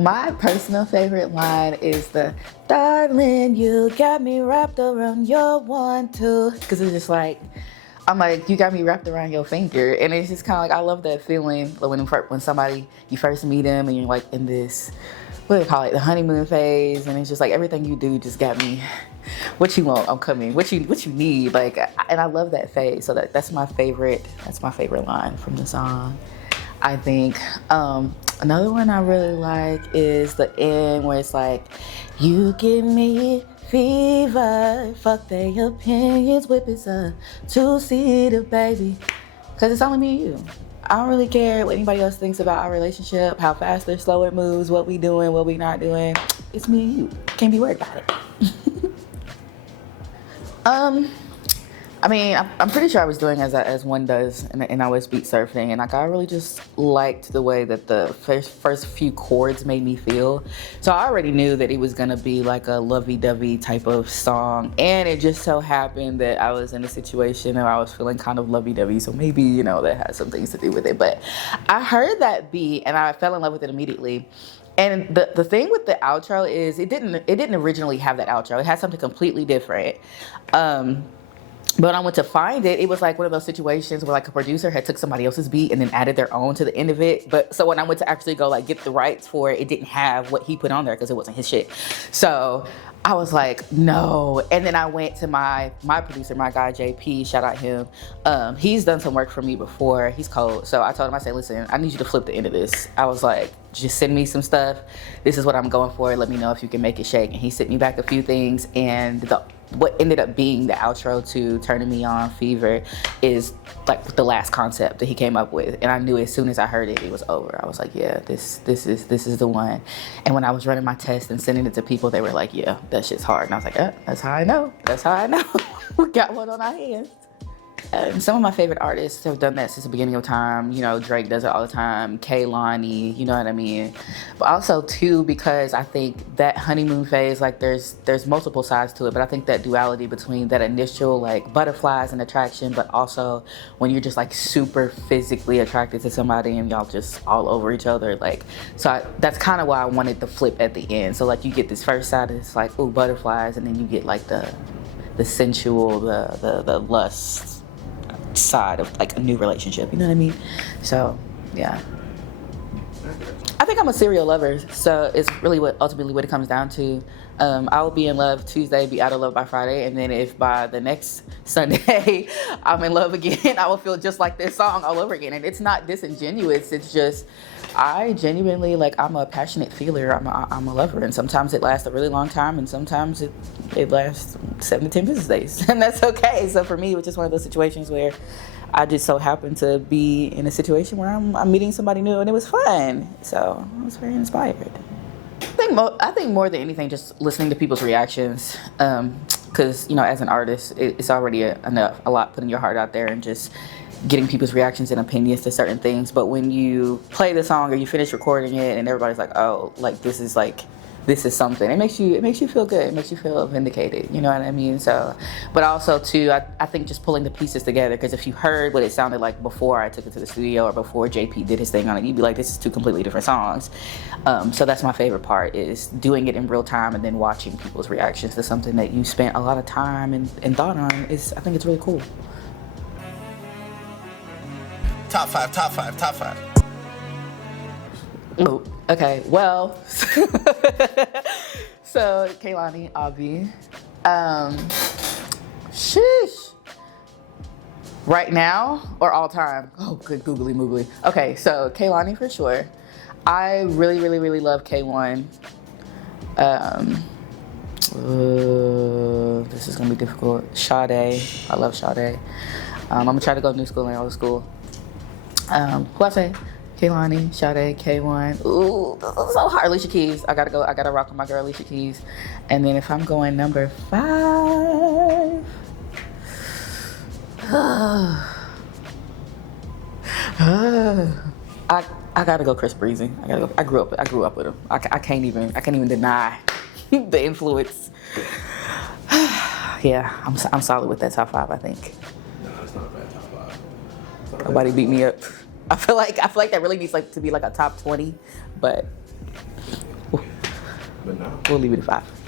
my personal favorite line is the "Darling, you got me wrapped around your one, two," because it's just like, I'm like, you got me wrapped around your finger, and it's just kind of like, I love that feeling when somebody, you first meet them and you're like in this, what do they call it, the honeymoon phase, and it's just like everything you do just got me. What you want, I'm coming. What you need, like, and I love that phase. So that's my favorite. That's my favorite line from the song. I think another one I really like is the end where it's like, you give me fever, fuck their opinions, whip it's a two-seater, baby. Because it's only me and you. I don't really care what anybody else thinks about our relationship, how fast or slow it moves, what we doing, what we not doing. It's me and you. Can't be worried about it. I mean, I'm pretty sure I was doing as one does, and I was beat surfing, and like I really just liked the way that the first few chords made me feel. So I already knew that it was gonna be like a lovey-dovey type of song, and it just so happened that I was in a situation where I was feeling kind of lovey-dovey, so maybe, you know, that has some things to do with it. But I heard that beat, and I fell in love with it immediately. And the thing with the outro is it didn't originally have that outro. It had something completely different. But when I went to find it, it was like one of those situations where like a producer had took somebody else's beat and then added their own to the end of it. But so when I went to actually go like get the rights for it, it didn't have what he put on there because it wasn't his shit. So I was like, no. And then I went to my producer, my guy, JP, shout out him. He's done some work for me before. He's cold. So I told him, I said, listen, I need you to flip the end of this. I was like, just send me some stuff. This is what I'm going for. Let me know if you can make it shake. And he sent me back a few things. And what ended up being the outro to Turning Me On Fever is like the last concept that he came up with. And I knew as soon as I heard it, it was over. I was like, yeah, this is the one. And when I was running my test and sending it to people, they were like, yeah, that shit's hard. And I was like, that's how I know. That's how I know. We got one on our hands. Some of my favorite artists have done that since the beginning of time. You know, Drake does it all the time. Kehlani, you know what I mean? But also, too, because I think that honeymoon phase, like, there's multiple sides to it. But I think that duality between that initial, like, butterflies and attraction, but also when you're just, like, super physically attracted to somebody and y'all just all over each other. Like, so that's kind of why I wanted the flip at the end. So, like, you get this first side, it's like, ooh, butterflies. And then you get, like, the sensual, the lust side of like a new relationship, you know what I mean? So yeah, I think I'm a serial lover, so it's really ultimately what it comes down to. I will be in love Tuesday, be out of love by Friday, and then if by the next Sunday I'm in love again, I will feel just like this song all over again. And it's not disingenuous, it's just I genuinely, like, I'm a passionate feeler. I'm a lover, and sometimes it lasts a really long time, and sometimes it lasts 7 to 10 business days, and that's okay. So for me, it was just one of those situations where I just so happened to be in a situation where I'm meeting somebody new, and it was fun. So I was very inspired. I think more than anything, just listening to people's reactions, because, you know, as an artist, it's already a lot putting your heart out there and just getting people's reactions and opinions to certain things. But when you play the song or you finish recording it and everybody's like, oh, like this is something, it makes you feel good. It makes you feel vindicated, you know what I mean? So, but also too, I think just pulling the pieces together, because if you heard what it sounded like before I took it to the studio or before JP did his thing on it, you'd be like, this is two completely different songs. So that's my favorite part, is doing it in real time and then watching people's reactions to something that you spent a lot of time and thought on. I think it's really cool. Top five. Oh, okay. Well, so Kehlani, Avi. Sheesh. Right now or all time? Oh, good googly moogly. Okay, so Kehlani for sure. I really, really, really love K1. This is gonna be difficult. Sade. I love Sade. I'm gonna try to go new school and old school. Who I say? Kehlani, Sade, K1. Ooh, this is so hard. Alicia Keys. I gotta rock with my girl Alicia Keys. And then if I'm going number 5, I gotta go Chris Breezy. I grew up with him. I can't even deny the influence. Yeah, I'm solid with that top 5, I think. No, it's not a bad top 5. Nobody beat me up. I feel like that really needs like to be like a top 20, but But no. We'll leave it at 5.